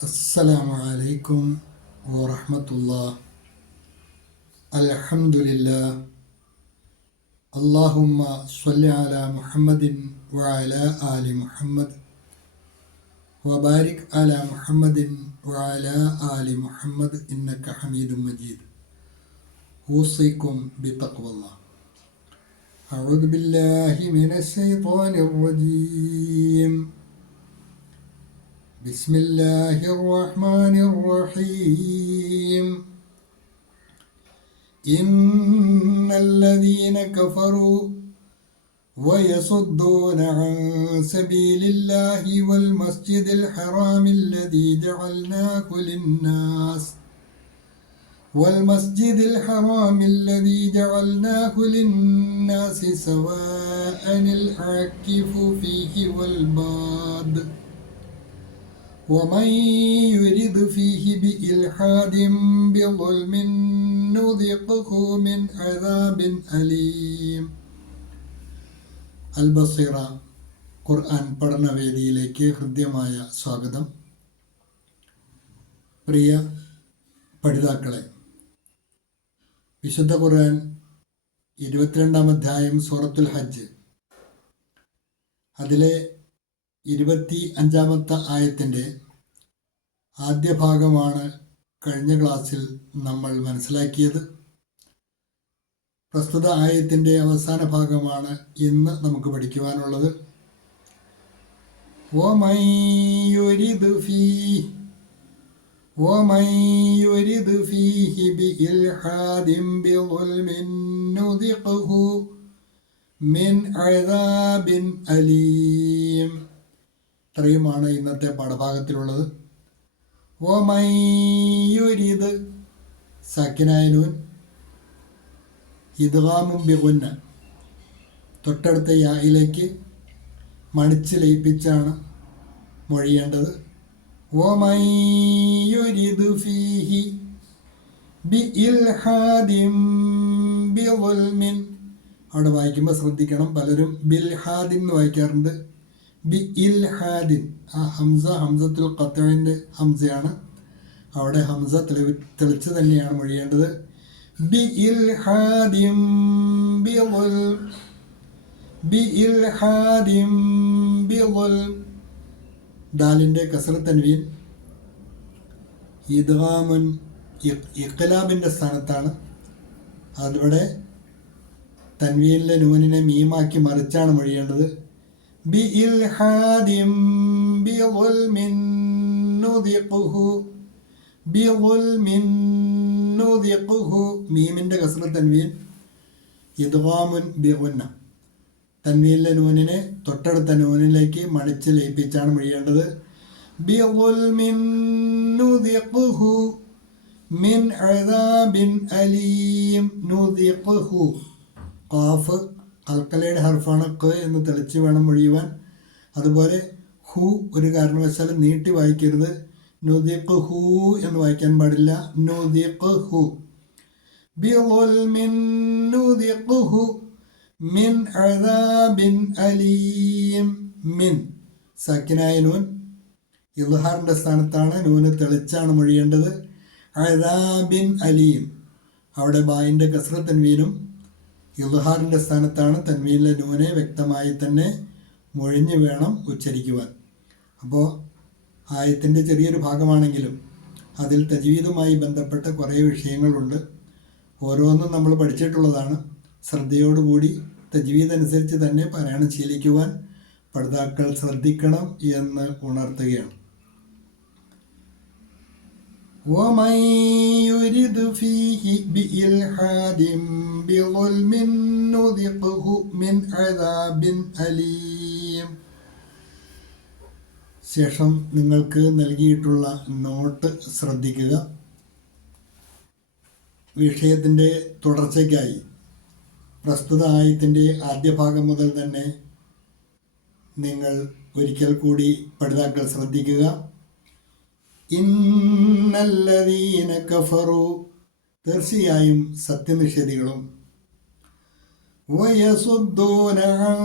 السلام عليكم ورحمة الله. الحمد لله. اللهم صل على محمد وعلى آل محمد وبارك على محمد وعلى آل محمد إنك حميد مجيد. أوصيكم بتقوى الله. أعوذ بالله من الشيطان الرجيم. بسم الله الرحمن الرحيم. إن الذين كفروا ويصدون عن سبيل الله والمسجد الحرام الذي جعلناه للناس سواء العاكف فيه والباد ومن يرد فيه بإلحاد بظلم نذقه من عذاب أليم. അൽബസീറ ഖുർആൻ പഠനവേദിയിലേക്ക് ഹൃദ്യമായ സ്വാഗതം. പ്രിയ പഠിതാക്കളെ, വിശുദ്ധ ഖുർആൻ 22-ാം അധ്യായം സൂറത്തുൽ ഹജ്ജ്, അതിലെ 25-ാമത്തെ ആയത്തിൻ്റെ ആദ്യ ഭാഗമാണ് കഴിഞ്ഞ ക്ലാസ്സിൽ നമ്മൾ മനസ്സിലാക്കിയത്. പ്രസ്തുത ആയത്തിൻ്റെ അവസാന ഭാഗമാണ് ഇന്ന് നമുക്ക് പഠിക്കുവാനുള്ളത്. وَمَن يُرِدْ فِيهِ بِإِلْحَادٍ بِظُلْمٍ نُذِقْهُ മിൻ അദാബിൻ അലീം. ഇത്രയുമാണ് ഇന്നത്തെ പാഠഭാഗത്തിലുള്ളത്. വമൻ യുരിദ് സാക്കിനായ നൂൻ ഇദ്ഗാമും ബിഗുന്ന, തൊട്ടടുത്ത യായിലേക്ക് മണിച്ച് ലയിപ്പിച്ചാണ് മൊഴിയേണ്ടത്. വമൻ യുരിദ് ഫീഹി ബിഇൽഹാദിൻ ബിളുൽമിൻ, അവിടെ വായിക്കുമ്പോൾ ശ്രദ്ധിക്കണം. പലരും ബിൽഹാദിൻ എന്ന് വായിക്കാറുണ്ട്. ബി ഇൽ ഹാദിൻ, ആ ഹംസത്തുൽ ഖത്ഇന്റെ ഹംസയാണ്. അവിടെ ഹംസ തെളിച്ച് തന്നെയാണ് മൊഴിയേണ്ടത്. ബി ഇൽ ഹാദിൻ ബിളുൽ, ദാലിൻ്റെ കസ്റ തൻവീൻ ഇദ്ഗാമുൻ ഇഖ്ലാബിൻ്റെ സ്ഥാനത്താണ്. അതോടെ തൻവീനിലെ നൂനിനെ മീമാക്കി മറിച്ചാണ് മൊഴിയേണ്ടത്. ബിഇൽഹാദിൻ ബിളുൽമിൻ നുദിഖുഹു, മീമിൻ്റെ കസ്റ തൻവീൻ ഇദ്ഗാമുൻ ബിഗുന്ന, തൻവീനിലെ നൂനിനെ തൊട്ടടുത്ത നൂനിലേക്ക് മണിച്ച് ലയിപ്പിച്ചാണ് മൊഴിയേണ്ടത്. ബിളുൽമിൻ നുദിഖുഹു മിൻ അദാബിൻ അലീം. നുദിഖുഹു, ഖാഫ് അൽക്കലയുടെ ഹർഫാണ്. ഖ എന്ന് തെളിച്ച് വേണം മൊഴിയുവാൻ. അതുപോലെ ഹു ഒരു കാരണവശാലും നീട്ടി വായിക്കരുത്. നുദിഖുഹു എന്ന് വായിക്കാൻ പാടില്ല. നുദിഖുഹു ബിളുൽമിൻ നുദിഖുഹു മിൻ അദാബിൻ അലീം. മിൻ സാക്കിനായ നൂൻ ഇദ്ഹാറിൻ്റെ സ്ഥാനത്താണ്. നൂന് തെളിച്ചാണ് മൊഴിയേണ്ടത്. അദാബിൻ അലീം, അവിടെ ബായിൻ്റെ കസ്റ തൻവീനും ഇദ്ഹാറിൻ്റെ സ്ഥാനത്താണ്. തൻവീനിലെ നൂനെ വ്യക്തമായി തന്നെ മൊഴിഞ്ഞ് വേണം ഉച്ചരിക്കുവാൻ. അപ്പോൾ ആയത്തിൻ്റെ ചെറിയൊരു ഭാഗമാണെങ്കിലും അതിൽ തജ്വീദുമായി ബന്ധപ്പെട്ട കുറേ വിഷയങ്ങളുണ്ട്. ഓരോന്നും നമ്മൾ പഠിച്ചിട്ടുള്ളതാണ്. ശ്രദ്ധയോടുകൂടി തജ്വീദ് അനുസരിച്ച് തന്നെ പാരായണം ശീലിക്കുവാൻ പഠിതാക്കൾ ശ്രദ്ധിക്കണം എന്ന് ഉണർത്തുകയാണ്. وَمَن يُرِدْ فِيهِ بِإِلْحَادٍ بِظُلْمٍ نُذِقْهُ مِنْ عَذَابٍ أَلِيمٍ. ശേഷം നിങ്ങൾക്ക് നൽകിയിട്ടുള്ള നോട്ട് ശ്രദ്ധിക്കുക. വിഷയത്തിൻ്റെ തുടർച്ചയ്ക്കായി പ്രസ്തുത ആയത്തിൻ്റെ ആദ്യ ഭാഗം മുതൽ തന്നെ നിങ്ങൾ ഒരിക്കൽ കൂടി പഠിതാക്കൾ ശ്രദ്ധിക്കുക. ഇന്നല്ലദീന കഫറു, തീർച്ചയായും സത്യനിഷേധികളും, വയസുദ്ദൂന അൻ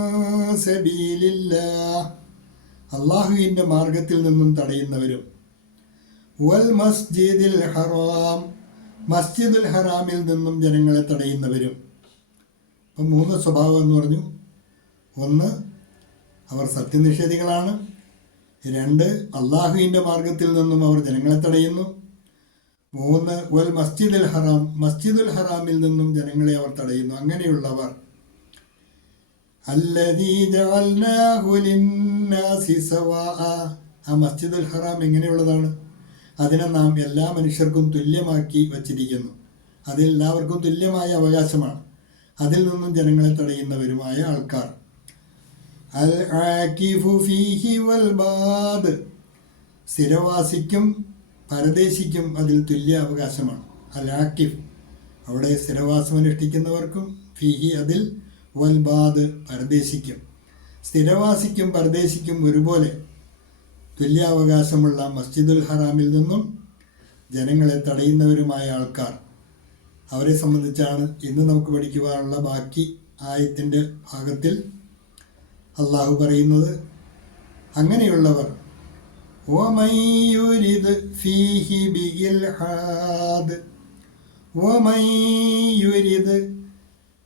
സബീലില്ലാഹ്, അള്ളാഹുവിൻ്റെ മാർഗത്തിൽ നിന്നും തടയുന്നവരും, വൽ മസ്ജിദിൽ ഹറാം, മസ്ജിദുൽ ഹറാമിൽ നിന്നും ജനങ്ങളെ തടയുന്നവരും. അപ്പം 3 സ്വഭാവം എന്ന് പറഞ്ഞു. 1, അവർ സത്യനിഷേധികളാണ്. 2, അള്ളാഹുവിൻ്റെ മാർഗത്തിൽ നിന്നും അവർ ജനങ്ങളെ തടയുന്നു. 3, വൽ മസ്ജിദുൽ ഹറാം, മസ്ജിദുൽ ഹറാമിൽ നിന്നും ജനങ്ങളെ അവർ തടയുന്നു. അങ്ങനെയുള്ളവർ അല്ലദീ ജഅൽനാഹു ലിന്നാസി സവാഅ, ആ മസ്ജിദുൽ ഹറാം എങ്ങനെയുള്ളതാണ്? അതിനെ നാം എല്ലാ മനുഷ്യർക്കും തുല്യമാക്കി വച്ചിരിക്കുന്നു. അതെല്ലാവർക്കും തുല്യമായ അവകാശമാണ്. അതിൽ നിന്നും ജനങ്ങളെ തടയുന്നവരുമായ ആൾക്കാർ. അൽ ആകിഫു ഫീഹി വൽ ബാദ്, സ്ഥിരവാസിക്കും പരദേശിക്കും അതിൽ തുല്യ അവകാശമാണ്. അൽ ആക്കിഫ് അവിടെ സ്ഥിരവാസം അനുഷ്ഠിക്കുന്നവർക്കും, ഫീഹി അതിൽ, വൽ ബാദ് പരദേശിക്കും. സ്ഥിരവാസിക്കും പരദേശിക്കും ഒരുപോലെ തുല്യാവകാശമുള്ള മസ്ജിദുൽ ഹറാമിൽ നിന്നും ജനങ്ങളെ തടയുന്നവരുമായ ആൾക്കാർ, അവരെ സംബന്ധിച്ചാണ് ഇന്ന് നമുക്ക് പഠിക്കുവാനുള്ള ബാക്കി ആയത്തിൻ്റെ ഭാഗത്തിൽ അള്ളാഹു പറയുന്നത്. അങ്ങനെയുള്ളവർ വമൻ യുരിദ് ഫീഹി ബിഇൽഹാദ്, വമൻ യുരിദ്,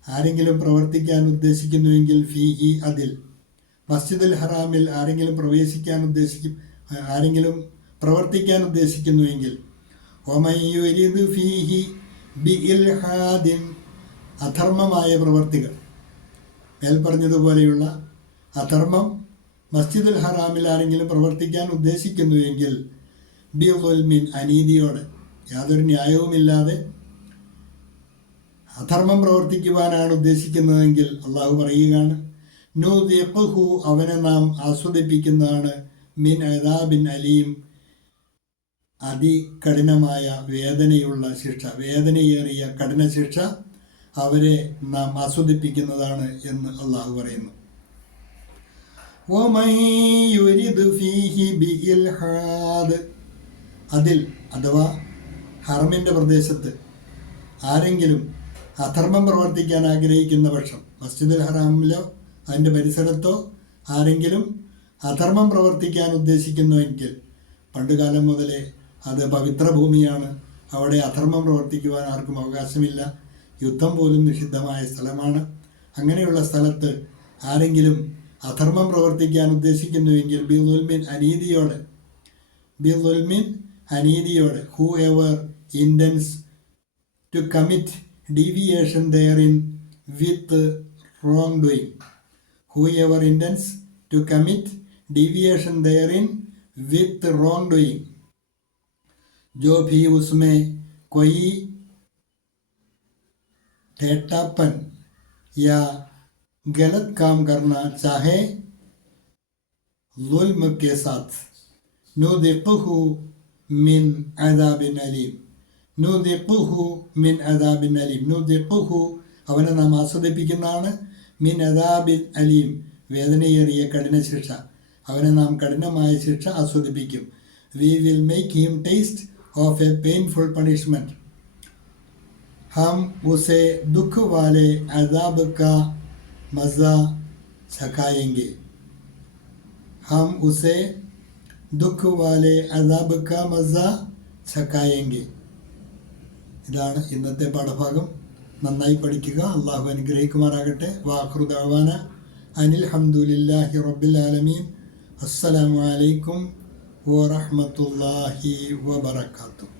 ആരെങ്കിലും പ്രവർത്തിക്കാൻ ഉദ്ദേശിക്കുന്നുവെങ്കിൽ, ഫീഹി അതിൽ, മസ്ജിദുൽ ഹറാമിൽ ആരെങ്കിലും ആരെങ്കിലും പ്രവർത്തിക്കാൻ ഉദ്ദേശിക്കുന്നുവെങ്കിൽ, വമൻ യുരിദ് ഫീഹി ബിഇൽഹാദിൻ, അധർമ്മമായ പ്രവർത്തികൾ, മേൽ പറഞ്ഞതുപോലെയുള്ള അധർമ്മം മസ്ജിദുൽ ഹറാമിൽ ആരെങ്കിലും പ്രവർത്തിക്കാൻ ഉദ്ദേശിക്കുന്നുവെങ്കിൽ, ബിഉൽമിൻ, അനീതിയോടെ, യാതൊരു ന്യായവുമില്ലാതെ അധർമ്മം പ്രവർത്തിക്കുവാനാണ് ഉദ്ദേശിക്കുന്നതെങ്കിൽ അള്ളാഹു പറയുകയാണ്, നുദിഖുഹു, അവനെ നാം ആസ്വദിപ്പിക്കുന്നതാണ്, മിൻ അദാബിൻ അലീം, അതികഠിനമായ വേദനയുള്ള ശിക്ഷ, വേദനയേറിയ കഠിന ശിക്ഷ അവരെ നാം ആസ്വദിപ്പിക്കുന്നതാണ് എന്ന് അള്ളാഹു പറയുന്നു. വമൻ യുരിദ് ഫീഹി ബിഇൽഹാദ്, അതിൽ അഥവാ ഹറമിൻ്റെ പ്രദേശത്ത് ആരെങ്കിലും അധർമ്മം പ്രവർത്തിക്കാൻ ആഗ്രഹിക്കുന്ന പക്ഷം, മസ്ജിദുൽ ഹറാമിലോ അതിൻ്റെ പരിസരത്തോ ആരെങ്കിലും അധർമ്മം പ്രവർത്തിക്കാൻ ഉദ്ദേശിക്കുന്നുവെങ്കിൽ, പണ്ടുകാലം മുതലേ അത് പവിത്ര ഭൂമിയാണ്, അവിടെ അധർമ്മം പ്രവർത്തിക്കുവാൻ ആർക്കും അവകാശമില്ല, യുദ്ധം പോലും നിഷിദ്ധമായ സ്ഥലമാണ്. അങ്ങനെയുള്ള സ്ഥലത്ത് ആരെങ്കിലും അധർമ്മം പ്രവർത്തിക്കാൻ ഉദ്ദേശിക്കുന്നുവെങ്കിൽ, ബിഉൽമിൻ, അനീതിയോടെ, ബിഉൽമിൻ, അനീതിയോടെ, whoever intends to commit deviation therein with wrongdoing, whoever intends to commit deviation therein with wrongdoing, जो भी उसमें कोई ठेठापन या गलत काम करना चाहे जुल्म के साथ, नुदिक़ुहु मिन अज़ाबिन अलीम, നുദിഖുഹു മിൻ അദാബിൻ അലീം, നുദിഖുഹു അവനെ നാം ആസ്വദിപ്പിക്കുന്നതാണ്, മിൻ അദാബിൻ അലീം വേദനയേറിയ കഠിന ശിക്ഷ, അവനെ നാം കഠിനമായ ശിക്ഷ ആസ്വദിപ്പിക്കും. We will make him taste of a painful punishment, ഹം ഉസെ ദുഃഖ് വാലെ അദാബ് കാ മസ ചഖായെങ്കെ, ഹം ഉസെ ദുഃഖ് വാലെ അദാബ് കാ മസ ചഖായെങ്കെ. ഇതാണ് ഇന്നത്തെ പാഠഭാഗം. നന്നായി പഠിക്കുക. അള്ളാഹു അനുഗ്രഹിക്കുമാറാകട്ടെ. വാഖിറു ദഅവാന അനിൽ ഹംദുലില്ലാഹി റബ്ബിൽ ആലമീൻ. അസ്സലാമു അലൈക്കും വറഹ്മത്തുള്ളാഹി വബറകാതുഹു.